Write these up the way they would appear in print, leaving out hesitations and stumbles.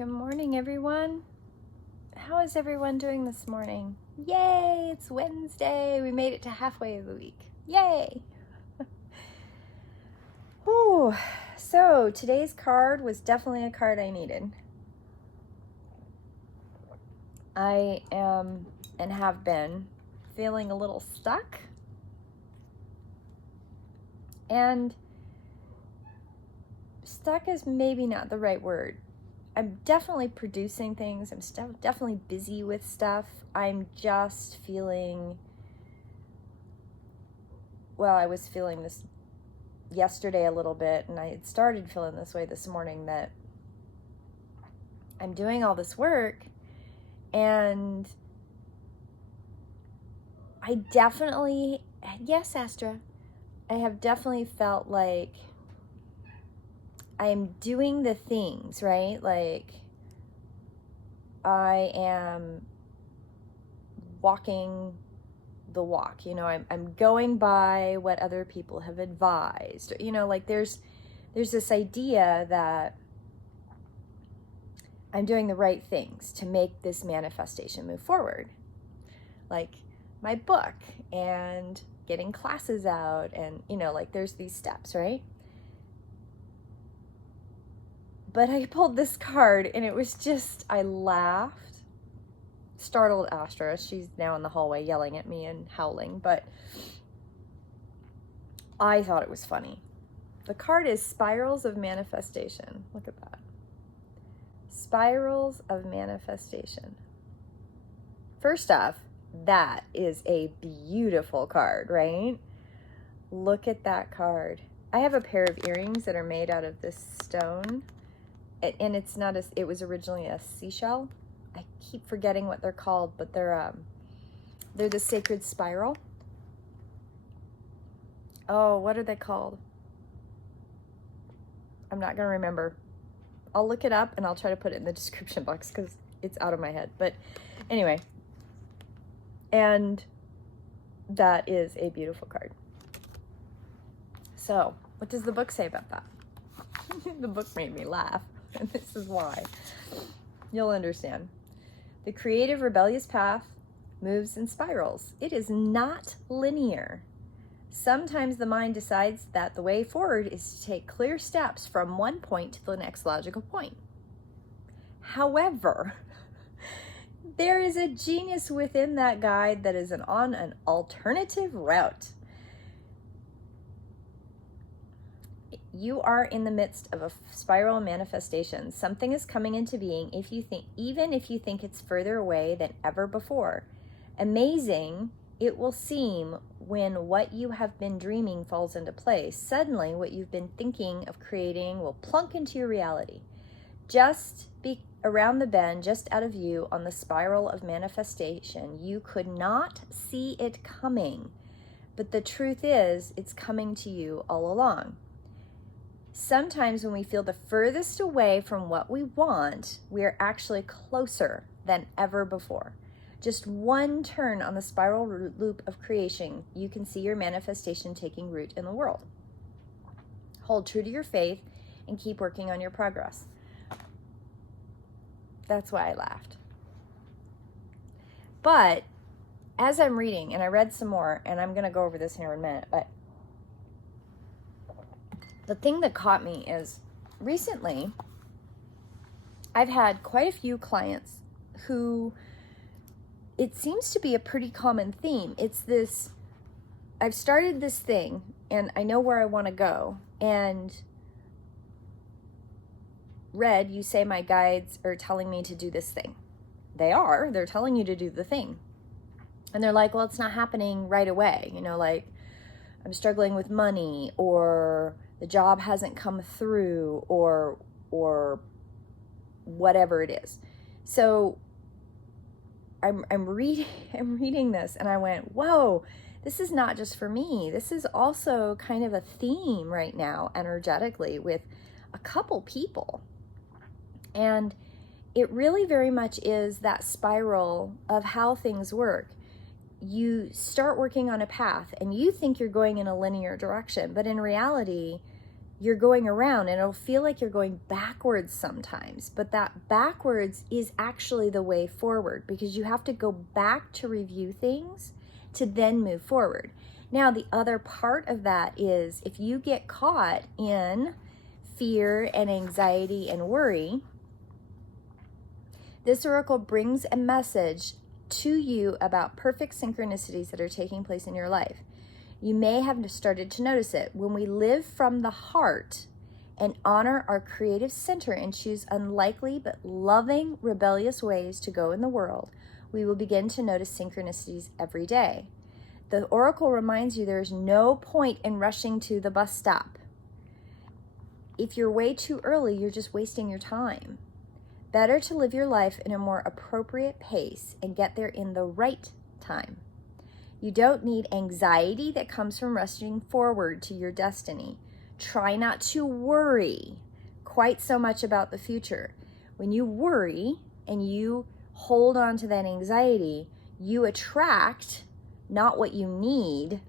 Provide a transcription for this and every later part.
Good morning, everyone. How is everyone doing this morning? Yay, it's Wednesday. We made it to halfway of the week. Yay. Whew. So today's card was definitely a card I needed. I am and have been feeling a little stuck. And stuck is maybe not the right word. I'm definitely producing things. I'm definitely busy with stuff. I'm just feeling, well, I was feeling this yesterday a little bit, and I had started feeling this way this morning, that I'm doing all this work, and I definitely, yes, Astra, I have definitely felt like I'm doing the things, right? Like I am walking the walk, I'm going by what other people have advised, like there's this idea that I'm doing the right things to make this manifestation move forward, like my book and getting classes out, and like there's these steps, right? But I pulled this card and it was just, I laughed, startled Astra. She's now in the hallway yelling at me and howling, but I thought it was funny. The card is Spirals of Manifestation. Look at that. Spirals of Manifestation. First off, that is a beautiful card, right? Look at that card. I have a pair of earrings that are made out of this stone. And it's not it was originally a seashell. I keep forgetting what they're called, but they're the sacred spiral. Oh, what are they called? I'm not gonna remember. I'll look it up and I'll try to put it in the description box because it's out of my head. But anyway, and that is a beautiful card. So, what does the book say about that? The book made me laugh. And this is why. You'll understand. The creative, rebellious path moves in spirals. It is not linear. Sometimes the mind decides that the way forward is to take clear steps from one point to the next logical point. However, there is a genius within that guide that is on an alternative route. You are in the midst of a spiral manifestation. Something is coming into being even if you think it's further away than ever before. Amazing it will seem when what you have been dreaming falls into place. Suddenly, what you've been thinking of creating will plunk into your reality. Just be around the bend, just out of view on the spiral of manifestation. You could not see it coming, but the truth is, it's coming to you all along. Sometimes when we feel the furthest away from what we want, we are actually closer than ever before. Just one turn on the spiral loop of creation, you can see your manifestation taking root in the world. Hold true to your faith and keep working on your progress. That's why I laughed. But as I'm reading, and I read some more, and I'm going to go over this here in a minute, but the thing that caught me is recently I've had quite a few clients who, it seems to be a pretty common theme. It's this, I've started this thing and I know where I want to go. And Red, you say my guides are telling me to do this thing. They're telling you to do the thing. And they're like, well, it's not happening right away. Like I'm struggling with money, or the job hasn't come through, or whatever it is. So I'm reading this and I went, whoa, this is not just for me. This is also kind of a theme right now energetically with a couple people. And it really very much is that spiral of how things work. You start working on a path and you think you're going in a linear direction, but in reality, you're going around, and it'll feel like you're going backwards sometimes, but that backwards is actually the way forward, because you have to go back to review things to then move forward. Now, the other part of that is if you get caught in fear and anxiety and worry, this oracle brings a message to you about perfect synchronicities that are taking place in your life. You may have started to notice it. When we live from the heart and honor our creative center and choose unlikely but loving, rebellious ways to go in the world, we will begin to notice synchronicities every day. The oracle reminds you there is no point in rushing to the bus stop. If you're way too early, you're just wasting your time. Better to live your life in a more appropriate pace and get there in the right time. You don't need anxiety that comes from rushing forward to your destiny. Try not to worry quite so much about the future. When you worry and you hold on to that anxiety, you attract not what you need,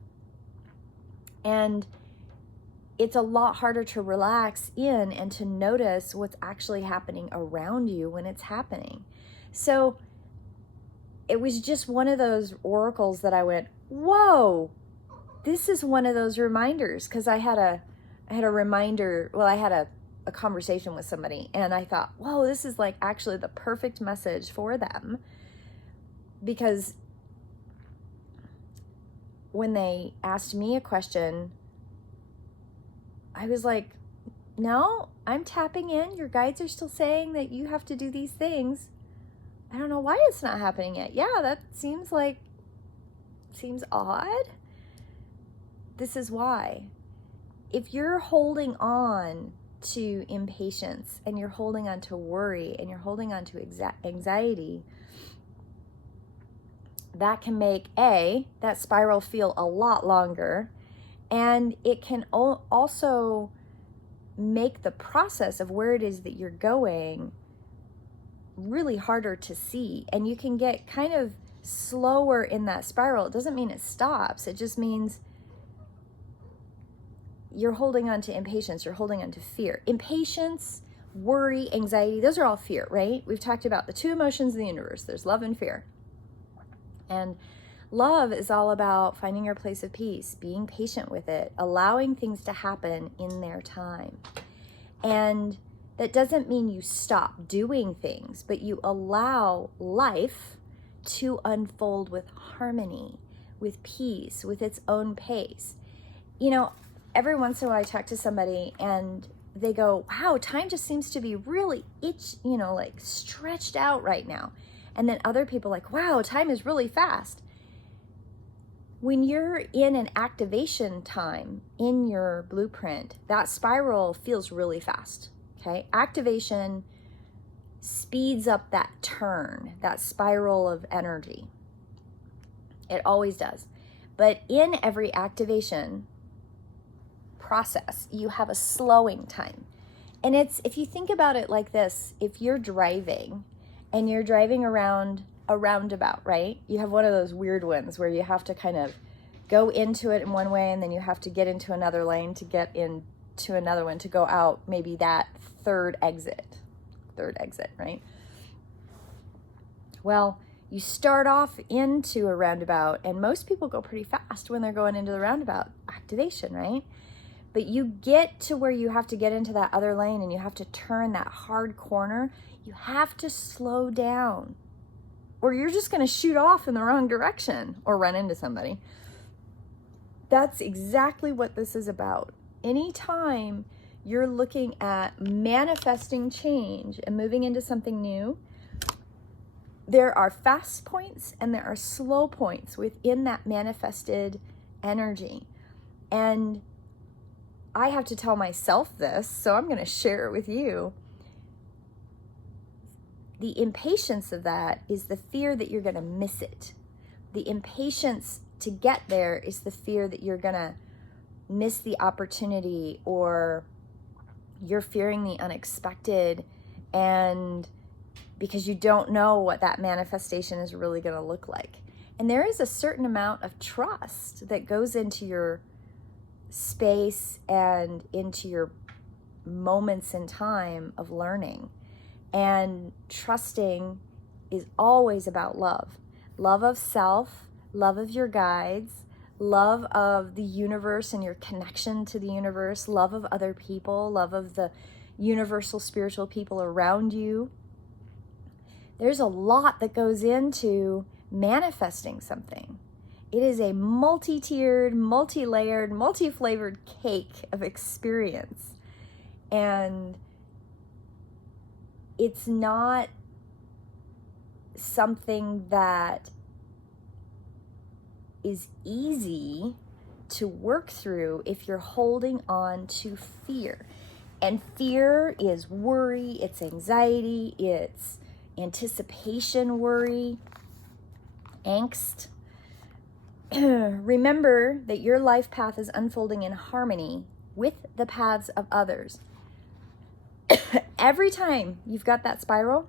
and it's a lot harder to relax in and to notice what's actually happening around you when it's happening. So it was just one of those oracles that I went, whoa, this is one of those reminders, because I had a reminder, well, I had a conversation with somebody, and I thought, whoa, this is like actually the perfect message for them, because when they asked me a question, I was like, no, I'm tapping in. Your guides are still saying that you have to do these things. I don't know why it's not happening yet. Yeah, that seems odd. This is why. If you're holding on to impatience, and you're holding on to worry, and you're holding on to anxiety, that can make that spiral feel a lot longer, and it can also make the process of where it is that you're going really harder to see, and you can get kind of slower in that spiral. It doesn't mean it stops. It just means you're holding on to impatience, you're holding on to fear. Impatience, worry, anxiety, those are all fear, right? We've talked about the two emotions in the universe. There's love and fear. And love is all about finding your place of peace, being patient with it, allowing things to happen in their time. And that doesn't mean you stop doing things, but you allow life to unfold with harmony, with peace, with its own pace. You know, every once in a while I talk to somebody and they go, wow, time just seems to be really like stretched out right now. And then other people like, wow, time is really fast. When you're in an activation time in your blueprint, that spiral feels really fast, okay? Activation speeds up that turn, that spiral of energy. It always does. But in every activation process, you have a slowing time. And if you think about it like this, if you're driving and you're driving around a roundabout, right? You have one of those weird ones where you have to kind of go into it in one way, and then you have to get into another lane to get into another one to go out, maybe that third exit, right? Well, you start off into a roundabout, and most people go pretty fast when they're going into the roundabout activation, right? But you get to where you have to get into that other lane and you have to turn that hard corner. You have to slow down, or you're just going to shoot off in the wrong direction or run into somebody. That's exactly what this is about. Anytime you're looking at manifesting change and moving into something new, there are fast points and there are slow points within that manifested energy. And I have to tell myself this, so I'm going to share it with you. The impatience of that is the fear that you're going to miss it. The impatience to get there is the fear that you're going to miss the opportunity, or you're fearing the unexpected, and because you don't know what that manifestation is really going to look like. And there is a certain amount of trust that goes into your space and into your moments in time of learning. And trusting is always about love. Love of self, love of your guides, love of the universe and your connection to the universe, love of other people, love of the universal spiritual people around you. There's a lot that goes into manifesting something. It is a multi-tiered, multi-layered, multi-flavored cake of experience. And it's not something that is easy to work through if you're holding on to fear. And fear is worry, it's anxiety, it's anticipation worry, angst. Remember that your life path is unfolding in harmony with the paths of others. Every time you've got that spiral,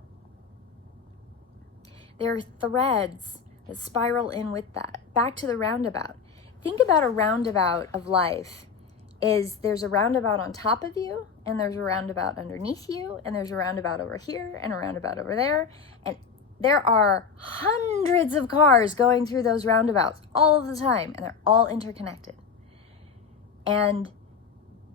there are threads that spiral in with that. Back to the roundabout. Think about a roundabout of life. There's a roundabout on top of you, and there's a roundabout underneath you, and there's a roundabout over here, and a roundabout over there, and there are hundreds of cars going through those roundabouts all of the time, and they're all interconnected. And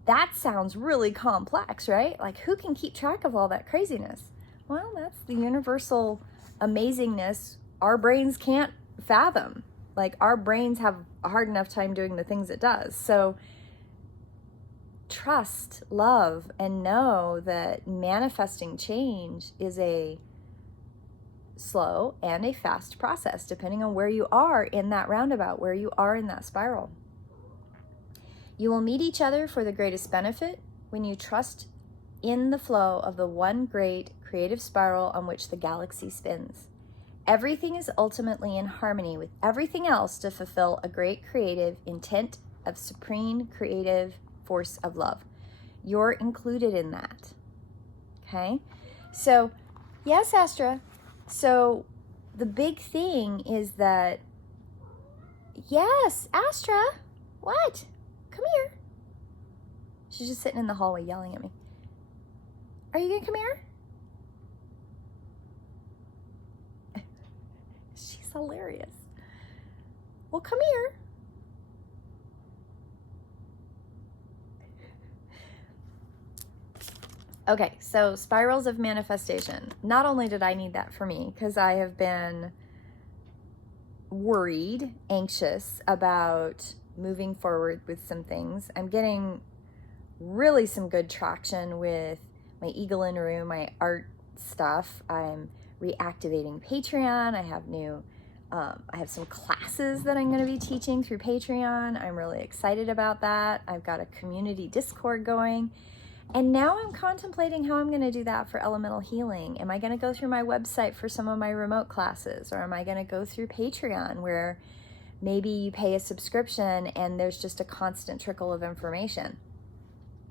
that sounds really complex, right? Like, who can keep track of all that craziness? Well, that's the universal amazingness our brains can't fathom. Like, our brains have a hard enough time doing the things it does. So trust, love, and know that manifesting change is a slow and a fast process, depending on where you are in that roundabout, where you are in that spiral. You will meet each other for the greatest benefit when you trust in the flow of the one great creative spiral on which the galaxy spins. Everything is ultimately in harmony with everything else to fulfill a great creative intent of supreme creative force of love. You're included in that. Okay? So, yes, Astra. So, the big thing is that, yes, Astra, what? Come here. She's just sitting in the hallway yelling at me. Are you gonna come here? She's hilarious. Well, come here. Okay, so spirals of manifestation. Not only did I need that for me, because I have been worried, anxious about moving forward with some things. I'm getting really some good traction with my Eagle in Room, my art stuff. I'm reactivating Patreon. I have some classes that I'm going to be teaching through Patreon. I'm really excited about that. I've got a community Discord going. And now I'm contemplating how I'm going to do that for elemental healing. Am I going to go through my website for some of my remote classes? Or am I going to go through Patreon, where maybe you pay a subscription and there's just a constant trickle of information?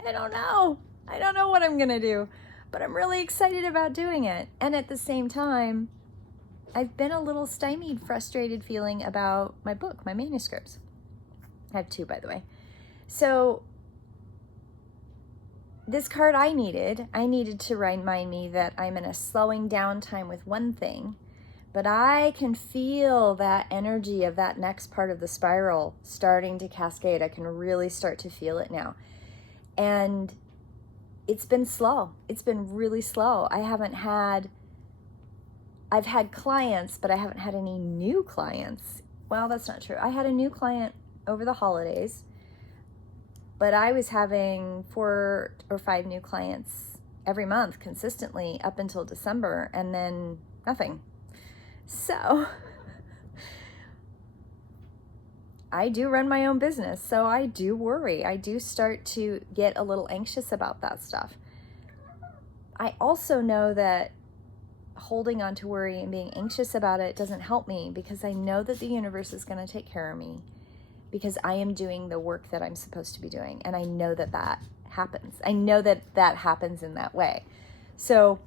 I don't know. I don't know what I'm going to do. But I'm really excited about doing it. And at the same time, I've been a little stymied, frustrated feeling about my book, my manuscripts. I have 2, by the way. So this card I needed to remind me that I'm in a slowing down time with one thing, but I can feel that energy of that next part of the spiral starting to cascade. I can really start to feel it now. And it's been slow. It's been really slow. I've had clients, but I haven't had any new clients. Well, that's not true. I had a new client over the holidays, but I was having 4 or 5 new clients every month consistently up until December, and then nothing. So I do run my own business, so I do worry. I do start to get a little anxious about that stuff. I also know that holding on to worry and being anxious about it doesn't help me, because I know that the universe is going to take care of me, because I am doing the work that I'm supposed to be doing. And I know that that happens. I know that that happens in that way. So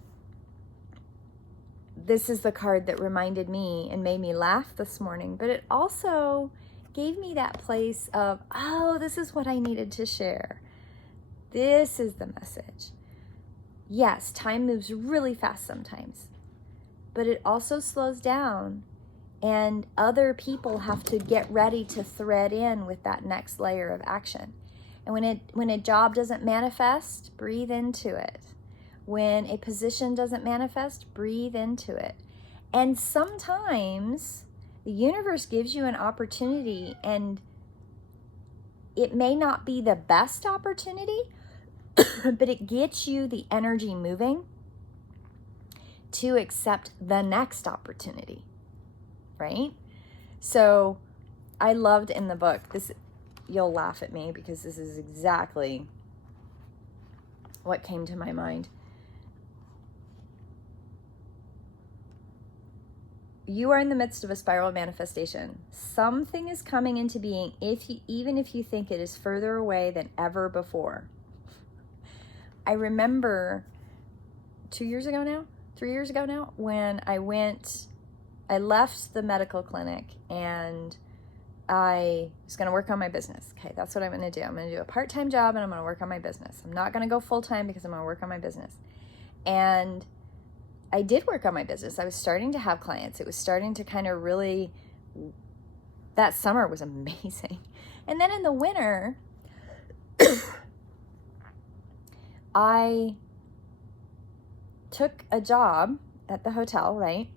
this is the card that reminded me and made me laugh this morning, but it also gave me that place of, oh, this is what I needed to share. This is the message. Yes, time moves really fast sometimes, but it also slows down, and other people have to get ready to thread in with that next layer of action. And when a job doesn't manifest, breathe into it. When a position doesn't manifest, breathe into it. And sometimes the universe gives you an opportunity, and it may not be the best opportunity, but it gets you the energy moving to accept the next opportunity, right? So I loved in the book, this, you'll laugh at me because this is exactly what came to my mind. You are in the midst of a spiral manifestation. Something is coming into being, even if you think it is further away than ever before. I remember 3 years ago now, when I left the medical clinic and I was going to work on my business. Okay, that's what I'm going to do. I'm going to do a part-time job and I'm going to work on my business. I'm not going to go full-time because I'm going to work on my business. And I did work on my business. I was starting to have clients. It was starting to kind of really, that summer was amazing. And then in the winter, I took a job at the hotel, right?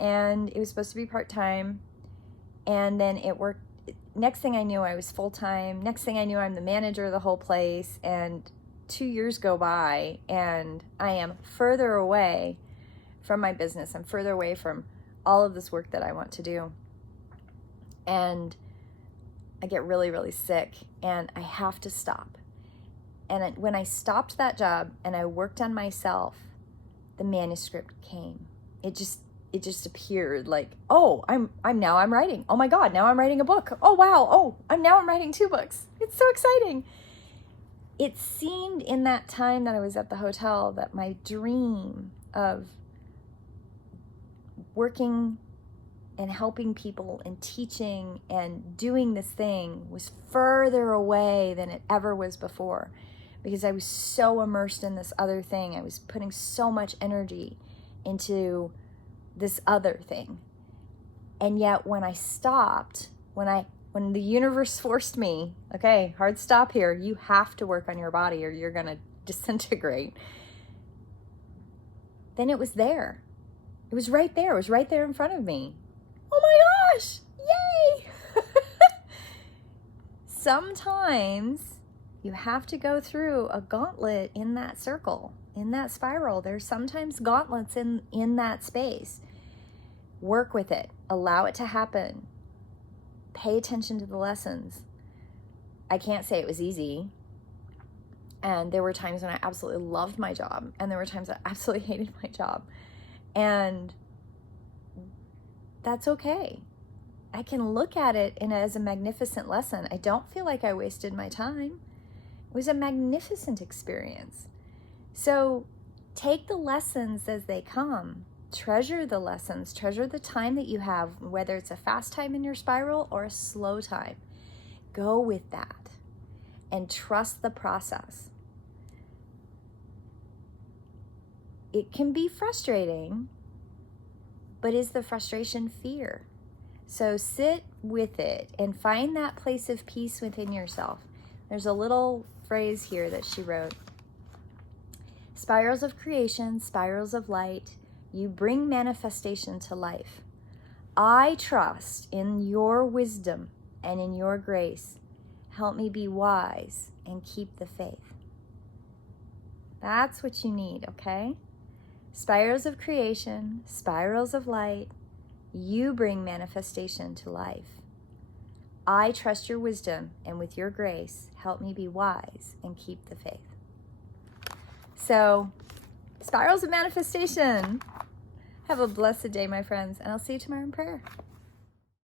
And it was supposed to be part-time. And then it worked. Next thing I knew, I was full-time. Next thing I knew, I'm the manager of the whole place. And 2 years go by and I am further away from my business. I'm further away from all of this work that I want to do. And I get really, really sick and I have to stop. And when I stopped that job and I worked on myself, the manuscript came. It just appeared like, oh, I'm writing. Oh my God, now I'm writing a book. Oh wow, oh, I'm writing 2 books. It's so exciting. It seemed in that time that I was at the hotel that my dream of working and helping people and teaching and doing this thing was further away than it ever was before, because I was so immersed in this other thing. I was putting so much energy into this other thing. And yet when I stopped, when the universe forced me, okay, hard stop here, you have to work on your body or you're going to disintegrate, then it was there. It was right there. It was right there in front of me. Oh my gosh, yay! Sometimes you have to go through a gauntlet in that circle, in that spiral. There's sometimes gauntlets in that space. Work with it. Allow it to happen. Pay attention to the lessons. I can't say it was easy. And there were times when I absolutely loved my job. And there were times I absolutely hated my job. And that's okay. I can look at it as a magnificent lesson. I don't feel like I wasted my time. It was a magnificent experience. So take the lessons as they come. Treasure the lessons. Treasure the time that you have, whether it's a fast time in your spiral or a slow time. Go with that and trust the process. It can be frustrating, but is the frustration fear? So sit with it and find that place of peace within yourself. There's a little phrase here that she wrote. Spirals of creation, spirals of light, you bring manifestation to life. I trust in your wisdom and in your grace. Help me be wise and keep the faith. That's what you need, okay? Spirals of creation, spirals of light, you bring manifestation to life. I trust your wisdom, and with your grace, help me be wise and keep the faith. So, spirals of manifestation. Have a blessed day, my friends, and I'll see you tomorrow in prayer.